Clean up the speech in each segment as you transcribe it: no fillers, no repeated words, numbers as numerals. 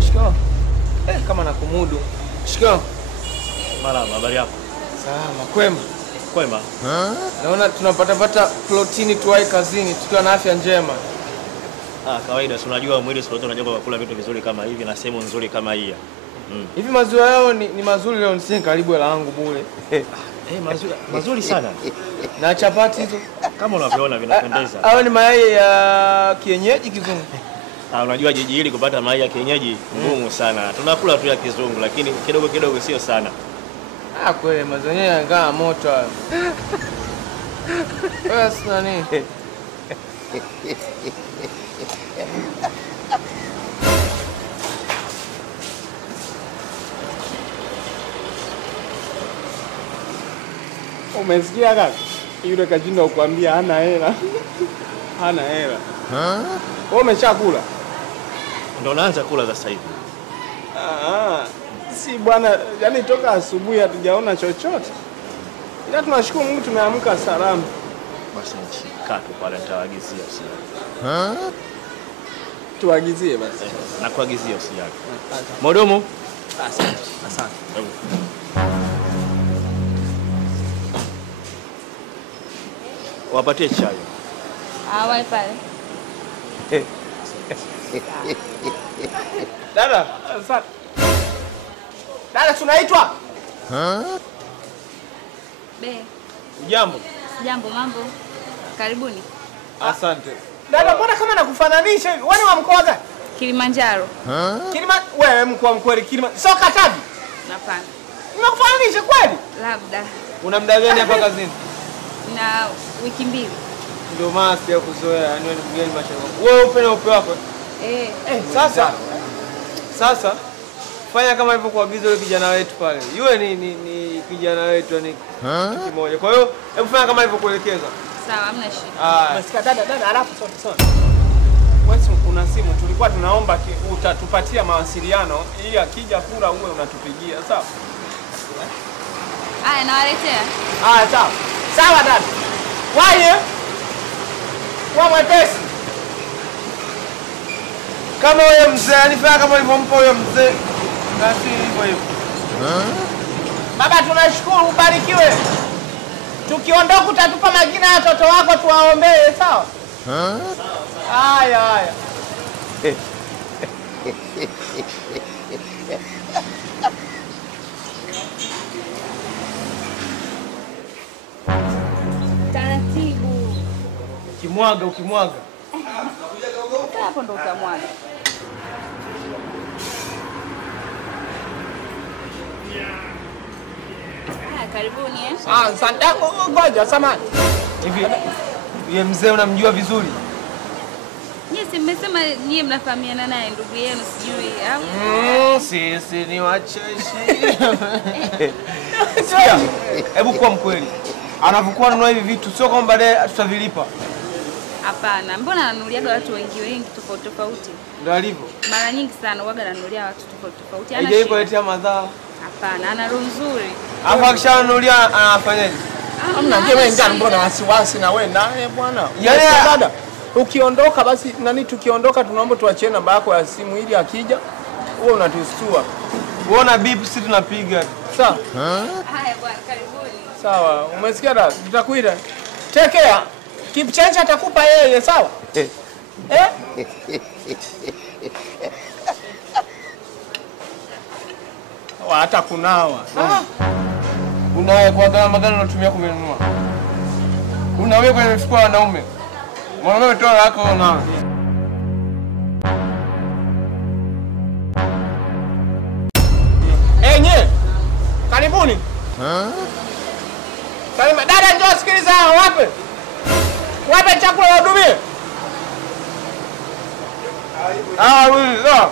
Shikamoo. Kama nakumudu. Shikamoo. Marahaba, habari yako? Salama, kwema. Kwema. Naona tunapata protini tuwai kazini tukiwa na afya njema. Kawaida, si unajua mwili sio unajua kula vitu vizuri kama hivi na sehemu nzuri kama hii. Hivi maziwa yao ni mazuri leo, nisije karibu hela yangu bure. Mazuri sana. Na chapati hizo kama unavyoona vinapendeza. Hao ni mayai ya kienyeji kizungu. Unajua jiji hili kupata mayai ya kienyeji ngumu sana. Tunakula tu ya kizungu lakini kidogo sio sana. Kweli maziwa yenyewe yangaa moto hayo. Basi nani? Umesikia kaka? Yule kajinda kukuambia hana hela. Hana hela. Wewe umeshakula? Ndio naanza kula sasa hivi. Si bwana, yani toka asubuhi hatujaona chochote. Ila tunashukuru Mungu tumeamka salama. Basi nishika tu pale nitawaagizia usijali. Tuagizie basi. Nakuagizia usijali. Modomo. Asante. Wapatie chai. Wapi pale? Dada, asante. Dada tunaitwa? Be. Jambo. Jambo, mambo. Karibuni. Asante. Dada, mbona kama nakufananisha hivi? Wewe ni wa mkoa gani? Kilimanjaro. Wewe mkoa mkweli Kilimanjaro. Sio Katavi? Hapana. Unakufananisha kweli? Labda. Una muda gani hapa kazini? Na wiki 2. Ndio maana sija kuzoea, yani wewe ni mgeni mashaka. Wewe upe na upe wako. Sasa fanya kama hivyo kuagiza yule kijana wetu pale. Yule ni kijana wetu ni kitu kimoja. Kwa hiyo hebu fanya kama hivyo kuelekeza. Sawa, hamna shida. Umesikia dada, alafu sorry. Wewe una simu, tulikuwa tunaomba utatupatia mawasiliano ili akija kula uwe unatupigia, sawa? Haya, nawaletea. Sawa. Sawa dada. Waje. Kwa mwepesi. Kama wewe mzee, anifanya kama ulivyompa huyo mzee. Na si hivyo. Baba tunashukuru, ubarikiwe. Tukiondoka utatupa majina ya watoto wako tuwaombee, sawa? Haya. Taratibu. Ukimwaga. Hapo ndo utamwaga. Karibuni. Asante. Ngoja samahani. Hivi yeye mzee unamjua vizuri? Yes, mmesema nyie mnafahamiana naye ndugu yenu sijui au? Sisi ni wacheshi. Sikia, hebu kuwa mkweli. Anapokuwa ananunua hivi vitu sio kwamba baadaye tutavilipa. Hapana, mbona ananunuliaga watu wengi tofauti. Ndio alivyo. Mara nyingi sana huaga ananunulia watu tofauti. Ana shida. Haijaikuletea madhara. Hapana, ana roho nzuri. Hapo akishanunulia anafanyaje? Hamna, wewe ngani mbona wasiwasi na wewe naye bwana? Dada, ukiondoka basi tukiondoka tunaomba tuachie namba yako ya simu ili akija wewe unatustua. Uona beep sisi tunapiga. Sawa? Haya bwana, karibuni. Sawa, umesikia dada? Tutakuita. Take care. Keep change atakupa yeye, sawa? Hata kunawa. Unawe kwa gharama gani unatumia kununua? Unawe kwenye mfuko wa wanaume. Mwanaume toa lako unawe. Nye. Karibuni. Salima, dada njoo sikiliza wape. Wape chakula wahudumie. Wewe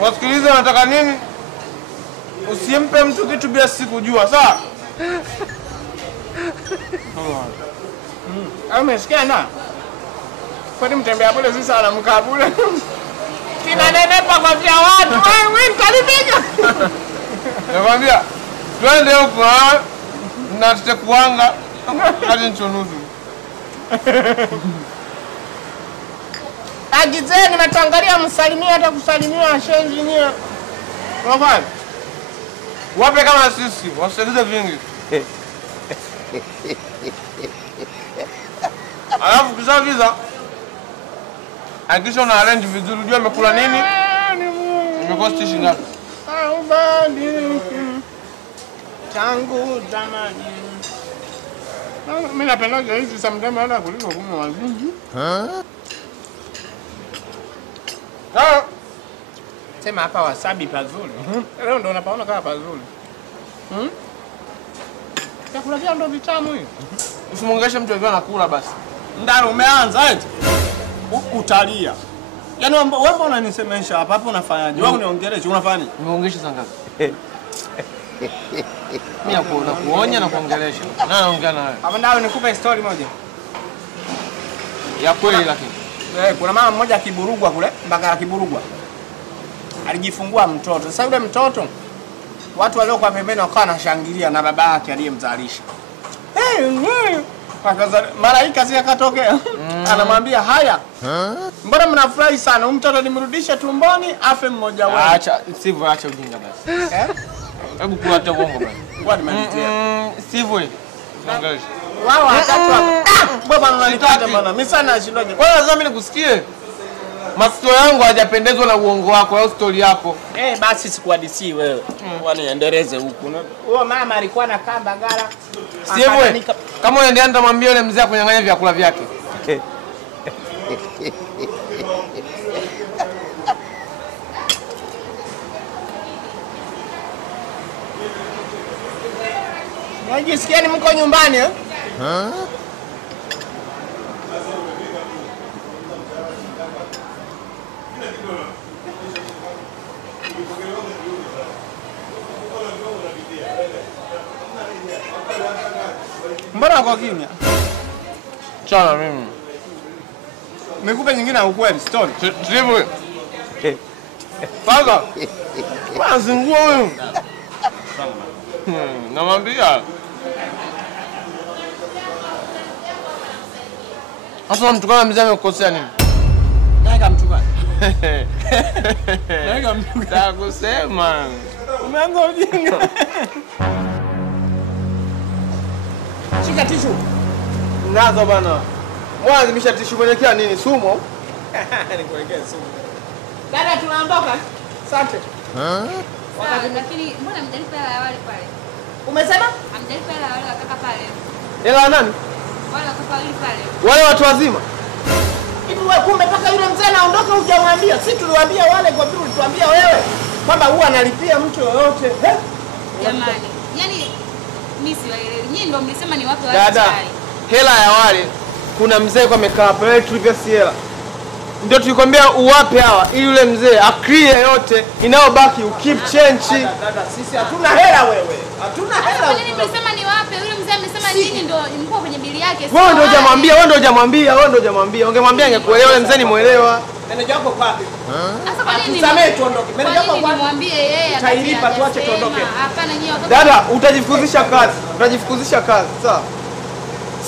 wasikilize wanataka nini? Usimpe mtu kitu bila sikujua, sawa? Umesikia na? Kwani mtembea bure sisi anamkaa bure. Kina nenepa kwa vya watu. Wewe mtanipiga. Nakwambia twende huko na tutakuanga hadi nchonuzi. Agizeni natangalia msalimia hata kusalimia ashenzi nia. Wafanye. Wape kama sisi, wasaidize vingi. Alafu kishaviza hakikisha una arrange vizuri, unajua amekula nini? Imekosti shilingi ngapi? Tangu zamani. Mimi napenda hizi sometimes hata kuliko kunywa wazinzi. Sema hapa wasabi pazuri. Leo ndo unapaona kama pazuri. Chakula vyao ndo vitamu hivi. Usimwongeshe mtu akiwa anakula basi. Ndaro umeanza eti? Utalia. Yaani wewe mbona unanisemesha hapa unafanyaje? Wewe uniongelesha unafanya? Umeongesha saa ngapi? Mimi nakuonya na kuongelesha. Na naongea nawe. Hapa ndaro nikupe story moja. Ya kweli lakini. Kuna mama mmoja Kiburugwa kule, Mbagala Kiburugwa. Alijifungua mtoto. Sasa yule mtoto watu waliokuwa pembeni wakawa wanashangilia na baba yake aliyemzalisha. Malaika si akatokea. Anamwambia haya. Mbona mnafurahi sana? Mtoto nimrudishe tumboni afe mmoja wao. Acha sivyo, acha ujinga basi. Hebu kuacha uongo basi. Ngoja nimalizie. Sivyo. Naongelesha. Wao watatu hapo. Baba analikata bana. Mimi sana nashindoje. Kwa lazima mimi nikusikie. Masikio yangu hajapendezwa na uongo wako au story yako. Basi sikuhadisi wewe. Waniendeleze huku. Huyo mama alikuwa anakaa Mbagala. Sivyo. Kama unaendelea nitamwambia yule mzee akunyang'anya vyakula vyake. Unajisikieni mko nyumbani eh? Mbona uko kimya? Chana mimi. Nikupe nyingine ya ukweli story. Sivyo. Paka. Basi nguo wewe. Namwambia. Sasa mtukana mzee amekosea nini? Naika mtukana. Naika mtukana. Takusema. Umeanza ujinga. Shika tishu. Nazo bana. Mwazimisha tishu mwelekea nini? Sumo? Nikuwekea sumo. Dada tunaondoka. Asante. Lakini mbona mjalipa hela ya wale pale? Umesema? Amjalipa hela ya wale wakaka pale. Hela nani? Wale wakaka wale pale. Wale watu wazima. Hivi wewe kumbe mpaka yule mzee anaondoka hujamwambia? Sisi tuliwaambia wale kwa vile ulituambia wewe kwamba huwa analipia mtu yoyote. Jamani. Yaani mimi siwaelewi. Nyinyi ndio mlisema ni watu wa Dada, hela ya wale kuna mzee kwa amekaa hapa, wewe tulipia hela. Ndio tulikwambia uwape hawa ili yule mzee akrie yote inayobaki ukip change. Dada sisi hatuna hela wewe. Hatuna hela. Kwa nini mlisema ni wape? Yule mzee amesema nyinyi ndio mko kwenye bili yake. Wewe ndio hujamwambia, ungemwambia angekuelewa yule mzee ni muelewa. Meneja wako kwapi? Sasa kwa nini? Tusamee tuondoke. Meneja wako kwapi? Nimwambie yeye Tailipa tuache tuondoke. Hapana nyinyi watoto. Dada, utajifukuzisha kazi. Sawa?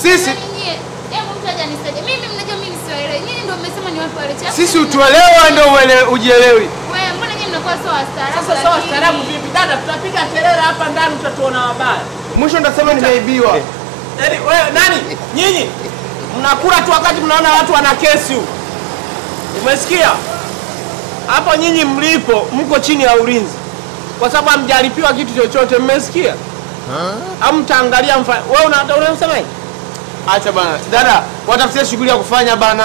Sisi mtu aje anisaidie. Mimi mnajua mimi siwaelewi. Nyinyi ndio mmesema ni watu wale. Sisi utuelewa ndio ujielewi. Wewe mbona nyinyi mnakuwa sawa staarabu? Sasa sawa staarabu vipi? Dada tutapiga kelele hapa ndani tutatuona wabaya. Mwisho ndasema nimeibiwa. Yaani wewe nani? Nyinyi mnakula tu wakati mnaona watu wana kesi huko. Umesikia? Hapo nyinyi mlipo mko chini ya ulinzi. Kwa sababu hamjalipiwa kitu chochote, mmesikia? Hamtaangalia wewe unasema hivi? Acha bana. Dada, watafutie shughuli ya kufanya bana,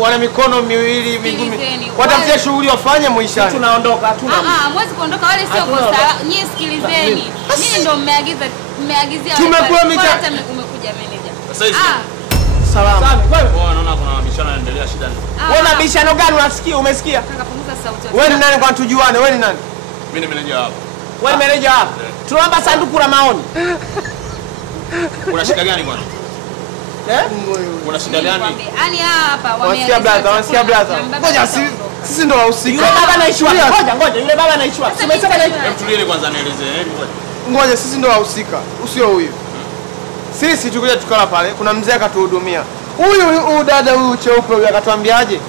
wana mikono miwili miguu. Watafutie shughuli wafanye muishane. Tunaondoka, hatuna. Mwezi kuondoka, wale sio kosa. Nyie sikilizeni. Nyinyi ndio mmeagizia. Tumekuwa hata umekuja manager. Sasa hivi. Salama. Wewe unaona kuna mabishano yanaendelea, shida ni? Wewe unabishano gani unasikia? Umesikia? Kaka punguza sauti. Wewe ni nani kwa tujuane? Wewe ni nani? Mimi ni meneja hapa. Wewe meneja hapa. Tunaomba sanduku la maoni. Kuna shida gani bwana? Kuna shida gani? Yaani hapa Wasikia brother, wasikia brother. Ngoja sisi ndio wahusika. Yule baba anaishi wapi? Ngoja, yule baba anaishi wapi? Umesema anaishi. Hebu tulie kwanza nielezee. Ngoja sisi ndio wahusika. Usio huyu. Sisi tukija tukala pale, kuna mzee akatuhudumia. Huyu dada huyu cheupe huyu akatuambiaje?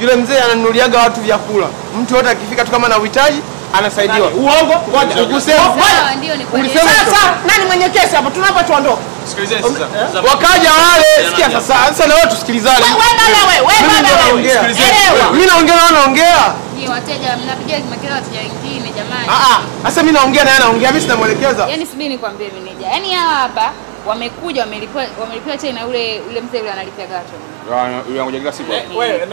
Yule mzee ananunuliaga watu vyakula. Mtu yote akifika tu kama na uhitaji anasaidiwa. Uongo? Ngoja, ukusema. Sawa, ndio ni kweli. Sasa nani mwenye kesi hapo? Tunaomba tuondoke. Sikilizeni sasa. Wakaja wale, sikia sasa na wewe tusikilizane. Mimi naongea na naongea. Ni wateja mnapigia makelele wateja wengine jamani. Sasa mimi naongea na yeye anaongea, mimi sinamuelekeza. Yaani subiri nikwambie meneja. Yaani hawa hapa wamekuja wamelipia chai na ule mzee yule analipia gato. Yule anakuja kila siku. Wewe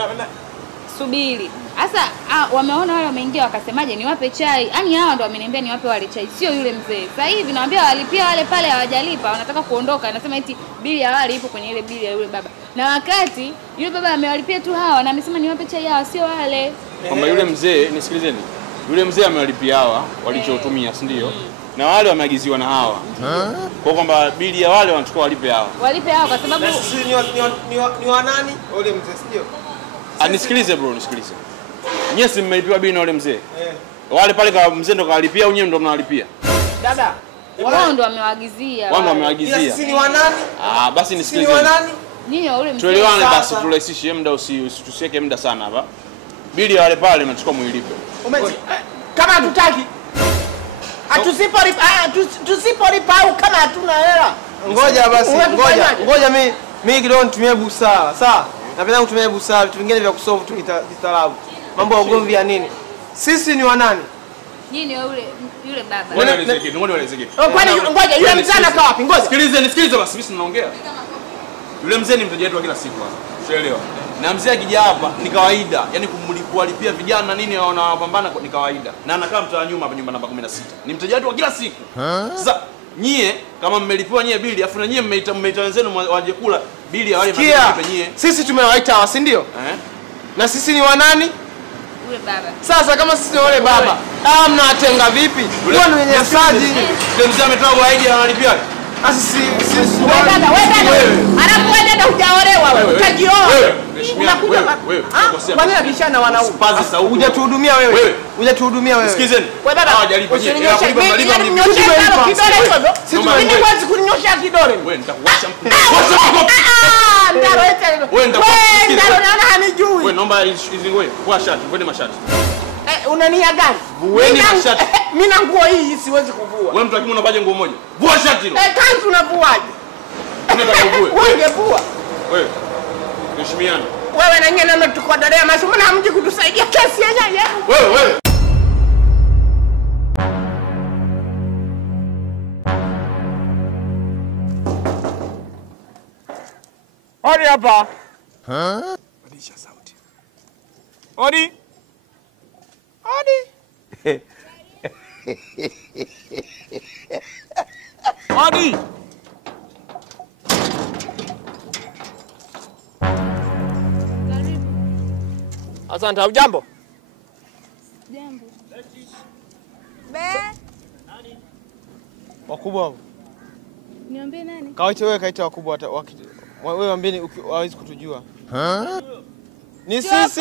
Subiri. Sasa wameona wale wameingia wakasemaje niwape chai. Yaani hawa ndo wameniambia niwape wale chai, sio yule mzee. Sasa hivi nawaambia walipia wale pale hawajalipa, wanataka kuondoka. Anasema eti bili ya wale ipo kwenye ile bili ya yule baba. Na wakati yule baba amewalipia tu hawa na amesema niwape chai hawa sio wale. Kwamba yule mzee, nisikilizeni. Yule mzee amewalipia hawa walichotumia, si ndio? Na wale wameagiziwa na hawa. Kwa kwamba bili ya wale wanachukua walipe hawa. Walipe hawa kwa sababu sisi ni wa nani? Yule mzee sio? Nisikilize bro, nisikilize. Nyie si mmelipiwa bili na yule mzee? Wale pale kwa mzee ndo kawalipia au nyie ndo mnawalipia? dada, wao ndo wamewaagizia. Wao ndo wamewaagizia. Sisi ni wa nani? Basi nisikilize. Sisi ni wa nani? Nini yule mzee? Tuelewane basi, turahisishie muda, usitusieke muda sana hapa. Bili ya wale pale mnachukua muilipe. Kama hatutaki tusipolipa au kama hatuna hela. Ngoja basi, ngoja mimi kidogo nitumie busara. Sawa? Napenda kutumia busara, vitu vingine vya kusolve tu kitaalamu. Mambo ya ugomvi ya nini? Sisi ni wa nani? Nini yule baba? Ngoja nieleze kitu, ngoja nieleze kitu. Kwani ngoja yule mzee anakaa wapi? Ngoja. Nisikilize basi, mimi sinaongea. Yule mzee ni mteja wetu wa kila siku hapa. Unaelewa? Na mzee akija hapa ni kawaida. Yaani kuwalipia vijana nini wanapambana ni kawaida. Na anakaa mtaa nyuma hapa, nyumba namba 16. Ni mteja wetu wa kila siku. Sasa nyie kama mmelipiwa nyie bili, afu na nyie mmeita wenzenu waje kula bili ya wale mlipe nyie. Sisi tumewaita hawa, si ndio? Na sisi ni wa nani? Yule baba. Sasa kama sisi ni wale baba, mnawatenga vipi? Huwa ni wenyesaji. Yule mzee ametoa waidi analipia. Sisi wewe dada. Alafu wewe dada hujaolewa wewe. Utajioa. Unakuja wewe. Kwani abishana wanaume? Pazi sauti. Hujatuhudumia wewe. Hujatuhudumia wewe. Sikizeni. Wewe baba. Hawajalipa nyie. Mimi kwanza kunyosha kidole. Wewe nitakuacha mkono. Wewe naona hanijui. Wewe naomba hizi ngoe. Kwa shati, kwende mashati. Unania gani? Vueni mashati. Mimi na nguo hii siwezi kuvua. Wewe mtu akimu unabaje nguo moja? Vua shati hilo. Kanzu unavuaje? Unataka kuvue. Wewe ungevua. Wewe. Heshimiana. Wewe na nyinyi ndio tukodolea masomo na mji kutusaidia kesi yenyewe. Wewe. Odi hapa. Badisha sauti. Odi. Odi. Asante, hujambo? Jambo. Wakubwa wao. Niambie nani? Kawaite wewe, kaita wakubwa wewe ambie hawezi kutujua. Ni sisi.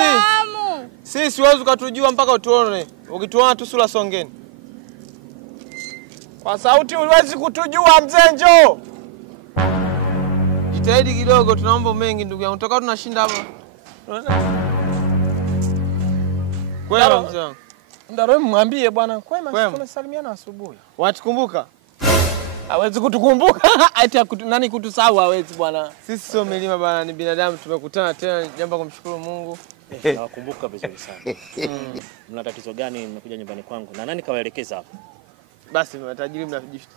Sisi huwezi kutujua mpaka utuone. Ukituona tu sura songeni. Kwa sauti huwezi kutujua mzee, njoo. Jitahidi kidogo, tuna mambo mengi ndugu yangu. Tutakaa tunashinda hapa. Kwema mzee wangu. Ndio mwambie bwana, kwema tumesalimiana asubuhi. Watukumbuka? Hawezi kutukumbuka. Ati nani kutusahau hawezi bwana. Sisi sio milima bwana, ni binadamu, tumekutana tena, jambo kumshukuru Mungu. Nawakumbuka vizuri sana. Mna tatizo gani mmekuja nyumbani kwangu? Na nani kawaelekeza hapa? Basi matajiri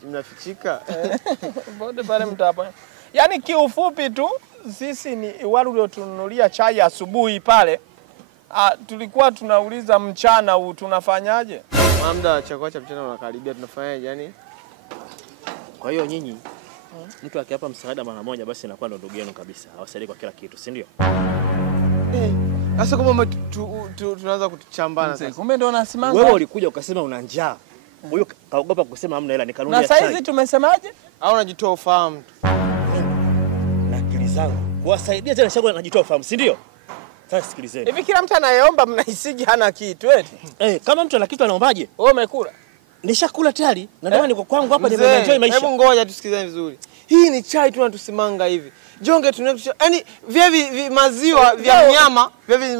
mnafichika. Bote pale mtapa. Yaani kiufupi tu sisi ni wale uliotununulia chai asubuhi pale. Tulikuwa tunauliza mchana huu tunafanyaje? Muda chakula cha mchana unakaribia, tunafanyaje yani? Kwa hiyo nyinyi mtu akiapa msaada mara moja basi inakuwa ndo ndugu yenu kabisa. Hawasaidii kwa kila kitu, si ndio? Sasa kama tunaanza kutuchambana sasa. Kumbe ndo unasimanga. Wewe ulikuja ukasema una njaa. Huyo kaogopa kusema hamna hela nikanunulia na chai. saizi tumesemaje? Au unajitoa ufahamu tu. Na akili zangu. Kuwasaidia tena shagwa najitoa ufahamu, si ndio? Sasa sikilizeni. Hivi kila mtu anayeomba mnahisiji hana kitu eti? Kama mtu ana kitu anaombaje? Wewe umekula? Nishakula tayari. Na ndio niko kwangu hapa nimeenjoy maisha. Hebu ngoja tusikizane vizuri. Hii ni chai tu natusimanga hivi. Jonge yaani vya maziwa vya mnyama,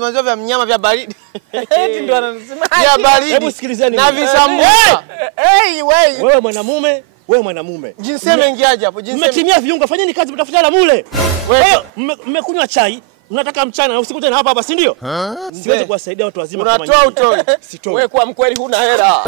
maziwa vya mnyama vya baridi. Eti ndio anasema. Vya baridi. Hebu sikilizeni. Na visambusa. Wewe mwanamume. Jinsi imeingiaje hapo? Mmetimia viungo, fanyeni kazi mtafuta la mule. Wewe mmekunywa chai, mnataka mchana na usiku tena hapa, si ndio? Siwezi kuwasaidia watu wazima kama nyinyi. Unatoa utoi. Wewe kwa mkweli huna hela.